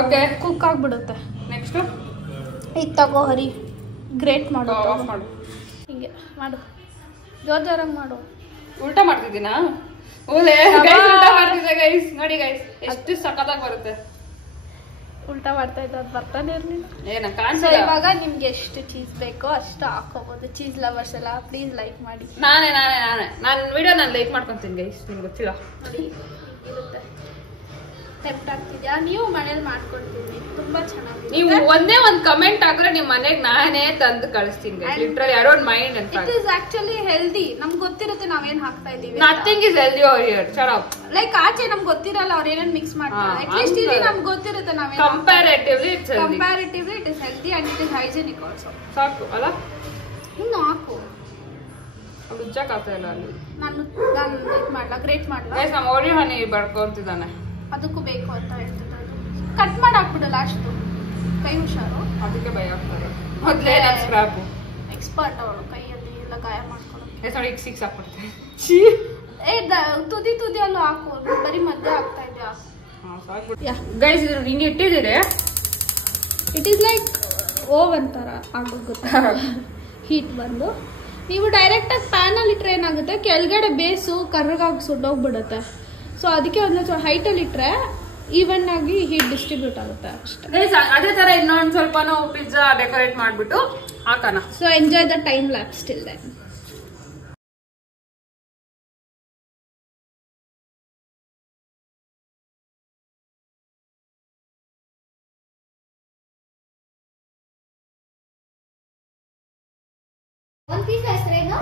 ಕುಕ್ ಆಗ್ಬಿಡುತ್ತೆ. ನೆಕ್ಸ್ಟ್ ಈಗ ತಗೋ ಹರಿ, ಗ್ರೇಟ್ ಮಾಡು. ಮಾಡು ಹಿಂಗೆ ಮಾಡು, ಜೋರಾಗಿ ಮಾಡು. ಉಲ್ಟಾ ಮಾಡ್ತಿದ್ದೀನಾ? ಉಲ್ಟಾ ಮಾಡ್ತಿದ್ದೆ ಗೈಸ್. ನೋಡಿ ಗೈಸ್ ಎಷ್ಟು ಸಖತ್ತಾಗಿ ಬರುತ್ತೆ. ಉಲ್ಟಾ ಮಾಡ್ತಾ ಇದ್ದ, ಅದು ಬರ್ತಾನೆ ಇರಲಿಲ್ಲ. ಏನ ಇವಾಗ ನಿಮ್ಗೆ ಎಷ್ಟು ಚೀಸ್ ಬೇಕೋ ಅಷ್ಟು ಹಾಕೋಬಹುದು. ಚೀಸ್ ಲವರ್ಸ್ ಎಲ್ಲ ಪ್ಲೀಸ್ ಲೈಕ್ ಮಾಡಿ. ನಾನು ವಿಡಿಯೋ ನಾನು ಲೈಕ್ ಮಾಡ್ಕೊಂತೀನಿ ಗೈಸ್, ನಿಮ್ಗೆ ಗೊತ್ತಿಲ್ಲ. ನೋಡಿ ಇರುತ್ತೆ, ಟೆಂಪ್ಟ್ ಆಗ್ತಿದ್ಯಾ? ನೀವು ಮನೇಲಿ ಮಾಡ್ಕೊಡ್ತೀನಿ, ತುಂಬಾ ಚೆನ್ನಾಗಿದೆ. ನೀವು ಒಂದೇ ಒಂದು ಕಮೆಂಟ್ ಹಾಕಿದ್ರೆ ನಿಮ್ ಮನೆಗೆ ನಾನೇ ತಂದು ಕಳಿಸ್ತೀನಿ guys. Literally I don't mind ಅಂತ. It is actually healthy. ನಮ್ಗೆ ಗೊತ್ತಿರುತ್ತೆ ನಾವೇನ್ ಹಾಕ್ತಾ ಇದೀವಿ. Nothing is healthy over here. Shut up. Like ಆಚೆ ನಮ್ಗೆ ಗೊತ್ತಿರಲ್ಲ ಅವ್ರು ಏನೇನ್ ಮಿಕ್ಸ್ ಮಾಡ್ತಾರೆ. ಅಟ್ ಲೀಸ್ಟ್ ಇಲ್ಲಿ ನಮ್ಗೆ ಗೊತ್ತಿರುತ್ತೆ ನಾವೇನ್. Comparatively it is healthy and it is hygienic also. ಸಾಕು ಅಲ್ಲ? ಇನ್ನು ಹಾಕು. ಅದು ಉಜ್ಜಕ್ ಆಗ್ತಾ ಇಲ್ಲ ಅಲ್ಲಿ. ನಾನು ಇದು ಮಾಡ್ಲಾ, ಗ್ರೇಟ್ ಮಾಡ್ಲಾ? ಗೈಸ್ ನಮ್ಮ ಓಲಿ ಹನಿ ಬರ್ಕೊಂತಿದ್ದಾನೆ, ಅದಕ್ಕೂ ಬೇಕು ಅಂತ ಹೇಳ್ತಿದ್ದಾರೆ. ಕಟ್ ಮಾಡಿ ಹಾಕ್ಬಿಡಲ್ಲ ಅಷ್ಟು, ಕೈ ಹುಷಾರು. ಅದಕ್ಕೆ ಭಯ ಆಗ್ತಾರೆ. ಮೊದಲೇ ನಾನು ಸ್ಕ್ರಾಪ್ ಎಕ್ಸ್ಪರ್ಟ್ ಅವಳು, ಕೈಯಲ್ಲಿ ಎಲ್ಲ ಗಾಯ ಮಾಡ್ಕೊಳ್ಳೋದು. ನೋಡಿ ಈಗ 6 ಹಾಕ್ಬಿಡ್ತೆ. ತುದಿ ಅಲ್ಲೂ ಹಾಕು, ಬರೀ ಮಧ್ಯೆ ಹಾಕ್ತಾ ಇದೆಯಾ? ಗೈಸ್ ಇದು ಹಿಂಗೆ ಇಟ್ಟಿದ್ದೀರಿ. ಇಟ್ ಈಸ್ ಲೈಕ್ ಓವನ್ ಥರ ಆಗೋಗುತ್ತೆ. ಹೀಟ್ ಬಂದು ನೀವು ಡೈರೆಕ್ಟಾಗಿ ಪ್ಯಾನಲ್ಲಿ ಇಟ್ಟರೆ ಏನಾಗುತ್ತೆ, ಕೆಳಗಡೆ ಬೇಸು ಕರ್ರಗಾಗಿ ಸುಟ್ಟೋಗ್ಬಿಡುತ್ತೆ. ಸೊ ಅದಕ್ಕೆ ಒಂದು ಹೈಟಲ್ಲಿ ಇಟ್ಟರೆ ಈವನ್ ಆಗಿ ಹೀಟ್ ಡಿಸ್ಟ್ರಿಬ್ಯೂಟ್ ಆಗುತ್ತೆ ಅಷ್ಟೇ. ಅದೇ ತರ ಇನ್ನೊಂದು ಸ್ವಲ್ಪ ಪಿಜ್ಜಾ ಡೆಕೋರೇಟ್ ಮಾಡ್ಬಿಟ್ಟು ಹಾಕೋಣ. So enjoy the time lapse till then. ಒಂದು ಪೀಸ್ ಹೆಸರೇನು?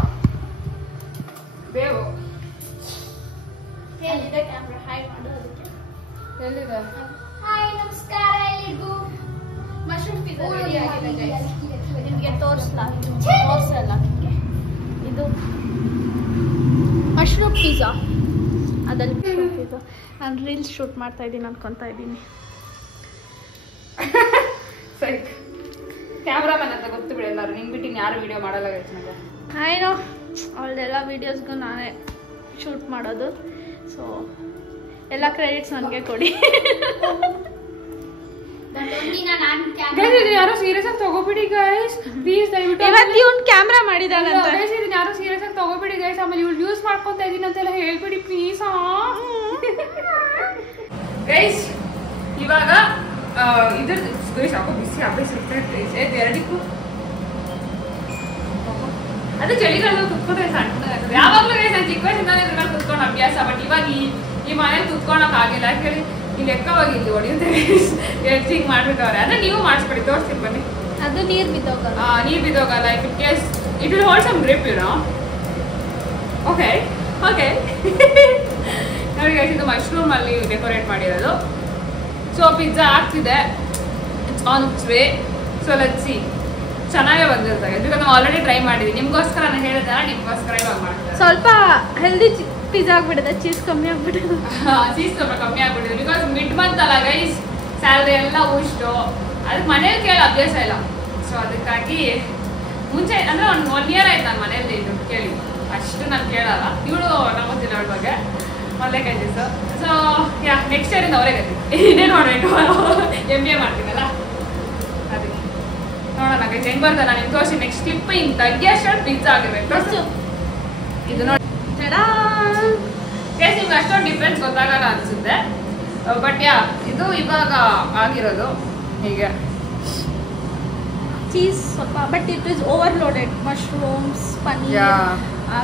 ಬೇವು. ಹೇಳಿದೆ ಕ್ಯಾಮ್ರಾ ಹಾಯ್ ಮಾಡು ಅದಕ್ಕೆ. ಎಲ್ಲಿದೆ? ಹಾಯ್ ನಮಸ್ಕಾರ ಎಲ್ರಿಗೂ. ಮಶ್ರೂಮ್ ಪಿಜ್ಜಾ ರೆಡಿ ಆಗಿದೆ ಗೈಸ್. ನಿಮಗೆ ತೋರಿಸಲ್ಲ ನಿಮಗೆ. ಇದು ಮಶ್ರೂಮ್ ಪಿಜ್ಜಾ. ಅದಲ್ಲಿ ಪಿಜ್ಜಾ ನಾನು ರೀಲ್ಸ್ ಶೂಟ್ ಮಾಡ್ತಾ ಇದ್ದೀನಿ ಅನ್ಕೊತಾ ಇದ್ದೀನಿ. ಸರಿ ಕ್ಯಾಮ್ರಾಮನ್ ಅಂತ ಗೊತ್ತು ಬಿಡಿ ಎಲ್ಲರೂ. ನಿಂಗೆ ಬಿಟ್ಟು ಯಾರು ವಿಡಿಯೋ ಮಾಡಲ್ಲ ಗೈಸ್. ನನಗೆ ಆಯ್ನೋ ಅವಳದೆಲ್ಲ ವೀಡಿಯೋಸ್ಗೂ ನಾನೇ ಶೂಟ್ ಮಾಡೋದು. ಸೊ ಎಲ್ಲ ಕ್ರೆಡಿಟ್ಸ್ ನನಗೆ ಕೊಡಿ. ಯಾರು ಸೀರಿಯಸ್ ಆಗಿ ತಗೋಬಿಡಿ ಗೈಸ್ ಪ್ಲೀಸ್. ಇವತ್ತು ಇವ್ನು ಕ್ಯಾಮ್ರಾ ಮಾಡಿದಾನಂತ. ಯಾರು ಸೀರಿಯಸ್ ಆಗಿ ತಗೋಬಿಡಿ ಗೈಸ್. ಆಮೇಲೆ ಇವ್ಳು ಯೂಸ್ ಮಾಡ್ಕೊಂತ ಇದೀನಿ ಅಂತೆಲ್ಲ ಹೇಳ್ಬಿಡಿ ಪ್ಲೀಸ್. ಗೈಸ್ ಇವಾಗ ಇದ್ರದ್ದು ಗೈಸ್ ಹಾಕೋ ಬಿಸಿ ಅಭ್ಯಾಸ ಎರಡಕ್ಕೂ ಅದು ಚಳಿಗಾಲದಲ್ಲಿ ಕುತ್ಕೊಂಡ್ರೆ ಸಣ್ಣ ಯಾವಾಗಲೂ ಗೈಸ್ ನಾನು ಚಿಕ್ಕ ವಯಸ್ಸಿಂದ ಇದ್ರ ಮೇಲೆ ಕುತ್ಕೊಂಡು ಅಭ್ಯಾಸ. ಬಟ್ ಇವಾಗ ಈ ಮನೇಲಿ ಕುತ್ಕೊಳಕ್ ಆಗಿಲ್ಲ. ಯಾಕಂದ್ರೆ ಈ ಲೆಕ್ಕವಾಗಿ ಇಲ್ಲಿ ಹೊಡೆಯುತ್ತೆ ಎಡ್ಜಿಂಗ್ ಮಾಡ್ಬಿಟ್ಟವ್ರೆ. ಅಂದ್ರೆ ನೀವು ಮಾಡಿಸ್ಕೊಡಿ, ತೋರಿಸ್ತೀನಿ ಬನ್ನಿ. ಅದು ನೀರು ಬಿದ್ದೋಗಲ್ಲ. ನೀರು ಬಿದ್ದೋಗಲ್ಲ. If in case it will hold some grip you know. Okay okay ನೋಡಿ ಗೈಸ್, ಇದು ಮಶ್ರೂಮ್ ಅಲ್ಲಿ ಡೆಕೋರೇಟ್ ಮಾಡಿರೋದು. ಸೊ ಪಿಜ್ಜಾ ಆಗ್ತಿದೆ, it's on its way. So let's see. ಚೆನ್ನಾಗೇ ಬಂದಿರುತ್ತೆ ಬಿಕಾಸ್ ನಾವು ಆಲ್ರೆಡಿ ಟ್ರೈ ಮಾಡಿದ್ವಿ. ನಿಮ್ಗೋಸ್ಕರ ನಾನು ಹೇಳಿದ್ರೆ ನಿಮ್ಗೋಸ್ಕರ ಇವಾಗ ಮಾಡ್ತಾರೆ. ಸ್ವಲ್ಪ ಹೆಲ್ದಿ ಪಿಜ್ಜಾ ಆಗ್ಬಿಡುತ್ತೆ, ಚೀಸ್ ಕಮ್ಮಿ ಆಗ್ಬಿಡುತ್ತೆ. ಚೀಸ್ ಸ್ವಲ್ಪ ಕಮ್ಮಿ ಆಗ್ಬಿಟ್ಟಿದೆ ಬಿಕಾಸ್ ಮಿಡ್ ಮಂತ್ ಅಲ್ಲ ಗೈಸ್, ಸ್ಯಾಲ್ರಿ ಎಲ್ಲ ಉಷ್ಟು. ಅದಕ್ಕೆ ಮನೇಲಿ ಕೇಳೋ ಅಭ್ಯಾಸ ಇಲ್ಲ. ಸೊ ಅದಕ್ಕಾಗಿ ಮುಂಚೆ ಅಂದರೆ ಒಂದು 1 year ಆಯ್ತು ನಾನು ಮನೇಲಿ ದುಡ್ಡು ಕೇಳಿ. ಅಷ್ಟು ನಾನು ಕೇಳಲ್ಲ. ಇವಳು ನಂಬೋದಿಲ್ಲ ಅವಳ ಬಗ್ಗೆ ಮೊದಲೇ ಕೈದಿತ್ತು. ಸೊ ಯಾ ನೆಕ್ಸ್ಟ್ ಇಯರಿಂದ ಅವರೇ ಗತಿ. ಇನ್ನೇನು ಮಾಡಬೇಕು, MBA ಮಾಡ್ತೀನಲ್ಲ ಅದಕ್ಕೆ ನೋಡೋಣ ಗೈಸ್ ಹೆಂಗೆ ಬರ್ದೆ. ನಾನು ತೋರಿಸಿ ನೆಕ್ಸ್ಟ್ ಕ್ಲಿಪ್ ಹಿಂಗೆ ತೆಗಿಯೋಷ್ಟು ಪಿಜ್ಜಾ ಆಗಿರ್ಬೇಕು. ಇದು ನೋಡಿ ಗೈಸ್, ನಿಮ್ಗೆ ಅಷ್ಟೊಂದು ಡಿಫ್ರೆನ್ಸ್ ಗೊತ್ತಾಗಲ್ಲ ಅನಿಸುತ್ತೆ. ಬಟ್ ಯಾ ಇದು ಇವಾಗ ಆಗಿರೋದು ಹೀಗೆ ಚೀಸ್ ಸ್ವಲ್ಪ. But it is overloaded. Mushrooms, paneer,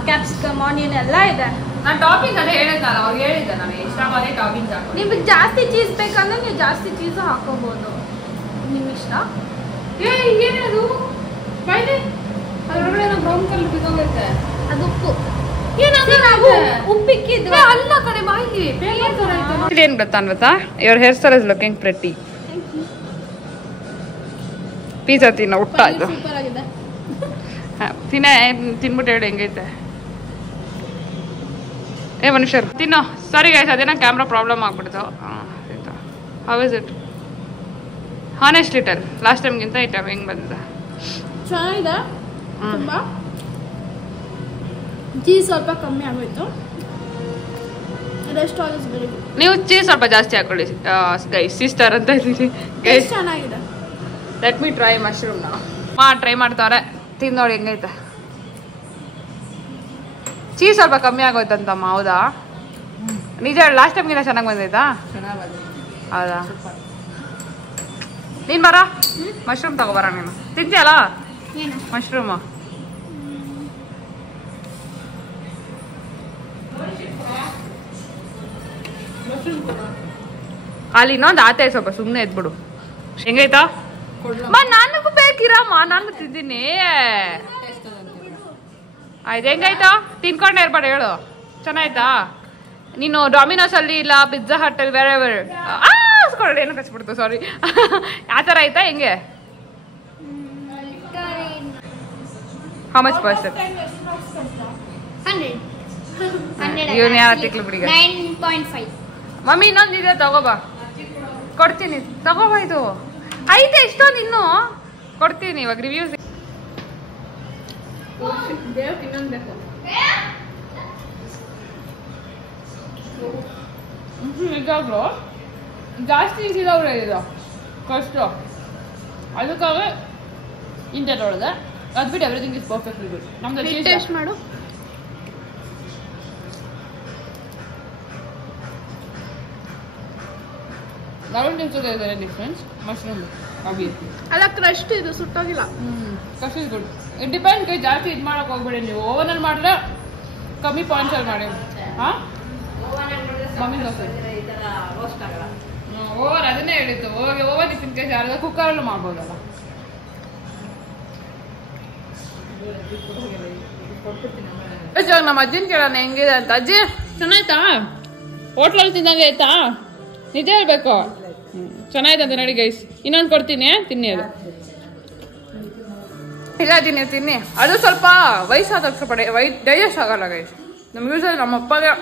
capsicum, onion ಎಲ್ಲ ಇದೆ. ನಾನು ಟಾಪಿಂಗ್ ಅದೇ ಹೇಳಿದ್ನಲ್ಲ, ಅವ್ರಿಗೆ ಹೇಳಿದ್ದೆ ನಾನು ಎಕ್ಸ್ಟ್ರಾ ಮನೆ ಟಾಪಿಂಗ್ ಹಾಕಿ. ನಿಮಗೆ ಜಾಸ್ತಿ ಚೀಸ್ ಬೇಕಂದ್ರೆ ನೀವು ಜಾಸ್ತಿ ಚೀಸ್ ಹಾಕೋಬಹುದು, ನಿಮ್ಮ ಇಷ್ಟ. ಏನದು ಬಾಯ್ದೆ ಅದರೊಳಗಡೆ ಏನೋ ಬ್ರೌನ್ ಕಲರ್ ಬಿದ್ದೋಗುತ್ತೆ. ಅದು ಉಪ್ಪು. ಉಪ್ಪಿಕ್ಕಿದ್ವಿ ಅಲ್ಲ ಕಡೆ ಬಾಯಿ. ಏನ್ ಗೊತ್ತಾ ಅನ್ವತಾ, your hair style is looking pretty. Pizza ತಿನ್ನೋ ಊಟ ಇದು ಸೂಪರ್ ಆಗಿದೆ. ತಿನ್ಬಿಟ್ಟು ಹೇಳಿ ಹೆಂಗೈತೆ. ಮನುಷ್ಯರು ತಿನ್ನೋ. ಸಾರಿ ಗೈಸ್, ಅದೇನೋ ಕ್ಯಾಮ್ರಾ ಪ್ರಾಬ್ಲಮ್ ಆಗ್ಬಿಡ್ತು. How is it honest little last ಟೈಮ್ಗಿಂತ ಈ ಟೈಮ್ ಹೆಂಗೆ ಬಂದಿದೆ? ಚೆನ್ನಾಗಿದೆ ತುಂಬಾ. ಚೀಸ್ ಸ್ವಲ್ಪ ಕಮ್ಮಿ ಆಗೋಯ್ತು. Rest all is very good. ನೀವು ಚೀಸ್ ಸ್ವಲ್ಪ ಜಾಸ್ತಿ ಹಾಕೊಳ್ಳಿ ಗೈಸ್. ಸಿಸ್ಟರ್ ಅಂತ ಇದ್ದೀನಿ ಗೈಸ್. ಚೆನ್ನಾಗಿದೆ. ಲೆಟ್ ಮಿ ಟ್ರೈ ಮಶ್ರೂಮ್ನ. ಟ್ರೈ ಮಾಡ್ತಾರೆ, ತಿಂದೋಡಿ ಹೆಂಗೈತೆ. ಚೀಸ್ ಸ್ವಲ್ಪ ಕಮ್ಮಿ ಆಗೋಯ್ತಂತಮ್ಮ. ಹೌದಾ? ನಿಜ ಲಾಸ್ಟ್ ಟೈಮ್ಗಿಂತ ಚೆನ್ನಾಗಿ ಬಂದೈತಾ? ಹೌದಾ? ನೀನು ಬರ ಮಶ್ರೂಮ್ ತಗೋಬರ. ನೀನು ತಿಂತೀಯಲ್ಲ ಮಶ್ರೂಮು? ಅಲ್ಲಿ ಇನ್ನೊಂದು ಆತೆ ಸ್ವಲ್ಪ ಸುಮ್ಮನೆ ಎದ್ಬಿಡು. ಹೆಂಗೈತಾ? ನನಗೂ ಬೇಕಿರಮ್ಮ, ನಾನು ತಿಂತೀನಿ. ಆಯ್ತು, ಹೆಂಗಾಯ್ತಾ? ತಿನ್ಕೊಂಡೆ ಇರ್ಬೇಡ ಹೇಳು. ಚೆನ್ನಾಯ್ತಾ? ನೀನು ಡಾಮಿನೋಸ್ ಅಲ್ಲಿ ಇಲ್ಲ ಪಿಜ್ಜಾ ಹಟ್ ಅಲ್ಲಿ ಬೇರೆ ಬೇರೆ ಏನು ಕಚ್ಬಿಡ್ತು, ಸಾರಿ. ಆ ಥರ ಆಯ್ತಾ ಹೆಂಗೆ? How much percent? 100. ಇವನು ಯಾವ ತಿಕ್ಲು ಬಿಡಿ. 9.5. ಮಮ್ಮಿ ಇನ್ನೊಂದಿದೆ ತಗೋಬಾ, ಕೊಡ್ತೀನಿ. ತಗೋಬಾ, ಇದು ಐತೆ ಎಷ್ಟೊಂದು ಇನ್ನೂ ಕೊಡ್ತೀನಿ ಇವಾಗ ರಿವ್ಯೂಸ್. ಇನ್ನೊಂದು ಬೇಕು. ನಿಜಾಗ್ಲು ಜಾಸ್ತಿ ಇಸಿದವ್ರೆ ಇದು ಕಷ್ಟ. ಅದಕ್ಕಾಗಿ ಇಂಥದ್ದೊಳಗೆ ಅದು ಬಿಟ್ಟು ಎವ್ರಿಥಿಂಗ್ ಇಸ್ ಪರ್ಫೆಕ್ಟ್ಲಿ ಗುಡ್. ನಮ್ದು ಟೇಸ್ಟ್ ಮಾಡು. ಡಿಫ್ರೆನ್ಸ್ ಮಶ್ರೂಮ್ ಆಬ್ವಿಯಸ್ಲಿ ಅಲ್ಲ, ಕ್ರಸ್ಟ್ ಇದು ಸುಟ್ಟೋಗಿಲ್ಲ. ಕಷ್ಟ ಇಸ್ ಗುಡ್. It depend. ಜಾಸ್ತಿ ಇದು ಮಾಡಕ್ ಹೋಗ್ಬೇಡಿ ನೀವು. ಓವನಲ್ಲಿ ಮಾಡಿದ್ರೆ ಕಮ್ಮಿ ಪಾಯಿಂಟ್ಸಲ್ಲಿ ಮಾಡಿ. ಹಾಂ, ಮಮ್ಮಿ ದೋಸೆ ಓವರ್ ಅದನ್ನೇ ಹೇಳಿತ್ತು. ಓವರ್ ಇನ್ ಕೇಸ್ ಯಾರಾದ್ರೂ ಕುಕ್ಕರಲ್ಲೂ ಮಾಡ್ಬೋದಲ್ಲ. ಇವಾಗ ನಮ್ಮ ಅಜ್ಜಿನ ಕೇಳೋಣ ಹೆಂಗಿದೆ ಅಂತ. ಅಜ್ಜಿ ಚೆನ್ನಾಯ್ತಾ? ಹೋಟ್ಲಲ್ಲಿ ತಿಂದಂಗೆ ಆಯ್ತಾ? ನಿಜ ಹೇಳ್ಬೇಕು. ಚೆನ್ನಾಗಿದೆ ಅಂತ ನೋಡಿ ಗೈಸ್. ಇನ್ನೊಂದು ಕೊಡ್ತೀನಿ, ತಿನ್ನಿ. ಅದು ಇಲ್ಲ ತಿನ್ನಿ ತಿನ್ನಿ. ಅದು ಸ್ವಲ್ಪ ವಯಸ್ಸಾದ ಪಡೆ ಡೈಜೆಸ್ಟ್ ಆಗಲ್ಲ ಗೈಸ್. ನಮ್ಗೆ ಯೂಸಲ್ಲಿ ನಮ್ಮ ಅಪ್ಪಗೆ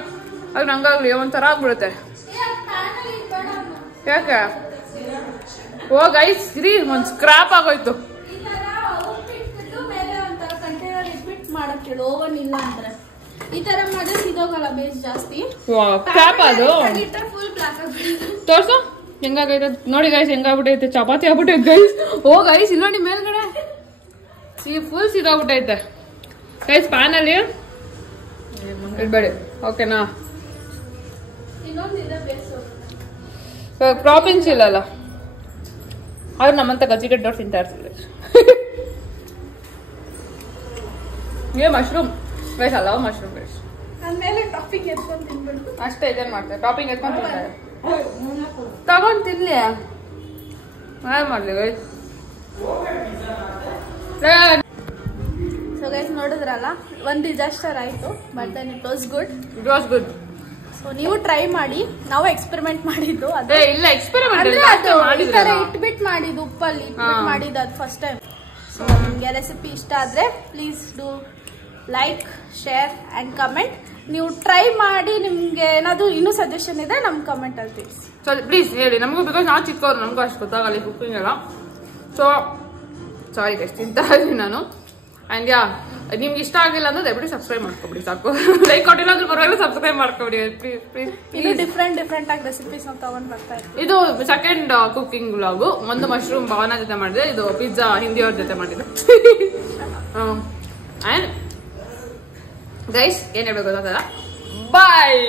ಅದು ನಂಗಾಗ್ಲಿ ಒಂಥರ ಆಗ್ಬಿಡುತ್ತೆ. ಯಾಕೆ? ಓ ಗೈಸ್ ರೀ, ಒಂದು ಸ್ಕ್ರಾಪ್ ಆಗೋಯ್ತು. ಓವನ್ ಇಲ್ಲ ಅಂದ್ರೆ ಈ ತರ ಮಾಡಿದ್ರೆ ಸಿದೋಗಲ್ಲ, ಬೇಸ್ ಜಾಸ್ತಿ. ಅದು ತೋರ್ಸು ಹೆಂಗಾಗೈತೆ ನೋಡಿ ಗೈಸ್, ಹೆಂಗಾಗ್ಬಿಟ್ಟೈತೆ, ಚಪಾತಿ ಆಗ್ಬಿಟ್ಟೈತೆ ಗೈಸ್. ಓ ಗೈಸ್ ಇಲ್ಲ ನೋಡಿ ಮೇಲ್ಗಡೆ ಫುಲ್ ಸಿದೋಗ್ಬಿಟ್ಟೈತೆ ಗೈಸ್. ಪ್ಯಾನ್ ಅಲ್ಲಿ ಇಡ್ಬೇಡಿ ಓಕೆನಾ? ಪ್ರಾಪಿನ್ಸ್ ಇಲ್ಲಲ್ಲ, ಅವ್ರು ನಮ್ಮಂತ ಗಜ್ಜಿಗಡ್ಡವ್ರು ತಿಂತಾ ಇರ್ತಾರೆ. ಮಶ್ರೂಮ್ ಗೈಸ್, ಅಲ್ಲ ಮಶ್ರೂಮ್ ಗೈಸ್. ಟಾಪಿಕ್ ಎತ್ಕೊಂಡು ತಿನ್ಬಿಡು ಅಷ್ಟೇ. ಇದೇನ್ ಮಾಡ್ತಾರೆ, ಟಾಪಿಂಗ್ ಎತ್ಕೊಂಡು ತಿಂತಾರೆ. ತಗೊಂಡ್ ತಿನ್ಲಿ, ಮಾಡ್ಲಿ ಗೈಸ್. ಸೊ ಗೈಸ್ ನೋಡಿದ್ರಲ್ಲ, ಒಂದು ಡಿಸಾಸ್ಟರ್ ಆಯ್ತು, but then it was good. It was good. So ನೀವು ಟ್ರೈ ಮಾಡಿ. ನಾವು ಎಕ್ಸ್ಪೆರಿಮೆಂಟ್ ಮಾಡಿದ್ದು ಅದೇ. ಇಲ್ಲ ಎಕ್ಸ್ಪೆರಿಮೆಂಟ್ ಇಟ್ಬಿಟ್ಟು ಮಾಡಿದ್ದು, ಉಪ್ಪಲ್ಲಿ ಇಟ್ಬಿಟ್ಟು ಮಾಡಿದ್ದು ಅದು ಫಸ್ಟ್ ಟೈಮ್. ಸೊ ನಿಮಗೆ ರೆಸಿಪಿ ಇಷ್ಟ ಆದ್ರೆ please do like, share and comment. ನೀವು ಟ್ರೈ ಮಾಡಿ, ನಿಮ್ಗೆ ಏನಾದ್ರು ಇನ್ನೂ ಸಜೆಷನ್ ಇದೆ ನಮ್ ಕಮೆಂಟ್ ಅಲ್ಲಿ ತಿಳಿಸಿ. ಸೊ ಪ್ಲೀಸ್ ಹೇಳಿ ನಮಗೂ, ಬಿಕಾಸ್ ನಾವು ಚಿಕ್ಕವ್ರು, ನಮಗೂ ಅಷ್ಟು ಗೊತ್ತಾಗಲ್ಲ ಕುಕಿಂಗ್ ಎಲ್ಲ. ಸೊ ಸಾರಿ ಗೈಸ್, ತಿಂತಾ ಇದ್ದೀನಿ ನಾನು. ಅಂಡ್ ಯಾ, ನಿಮ್ಗೆ ಇಷ್ಟ ಆಗಿಲ್ಲ ಅಂದ್ರೆ ದಯವಿಟ್ಟು ಸಬ್ಸ್ಕ್ರೈಬ್ ಮಾಡ್ಕೊಬಿಡಿ ಸಾಕು. ಲೈಕ್ ಕೊಟ್ಟಿಲ್ಲ ಅಂದ್ರೆ ಪರವಾಗಿಲ್ಲ, ಸಬ್ಸ್ಕ್ರೈಬ್ ಮಾಡ್ಕೊಬಿಡಿ ಪ್ಲೀಸ್ ಪ್ಲೀಸ್. ಇದು ಡಿಫ್ರೆಂಟ್ ಆಗಿ ರೆಸಿಪೀಸ್ ನಾವು ತಗೊಂಡ್ ಬರ್ತಾ ಇದ್ದೀವಿ. ಇದು ಸೆಕೆಂಡ್ ಕುಕಿಂಗ್ ವ್ಲಾಗು. ಒಂದು ಮಶ್ರೂಮ್ ಭಾವನಾ ಜೊತೆ ಮಾಡಿದೆ, ಇದು ಪಿಜ್ಜಾ ಹಿಂದಿಯವ್ರ ಜೊತೆ ಮಾಡಿದೆ. ಅಂಡ್ ಗೈಸ್ ಏನ್ ಹೇಳ್ಬೇಕು ಗೊತ್ತಾಗಲ್ಲ. ಬಾಯ್.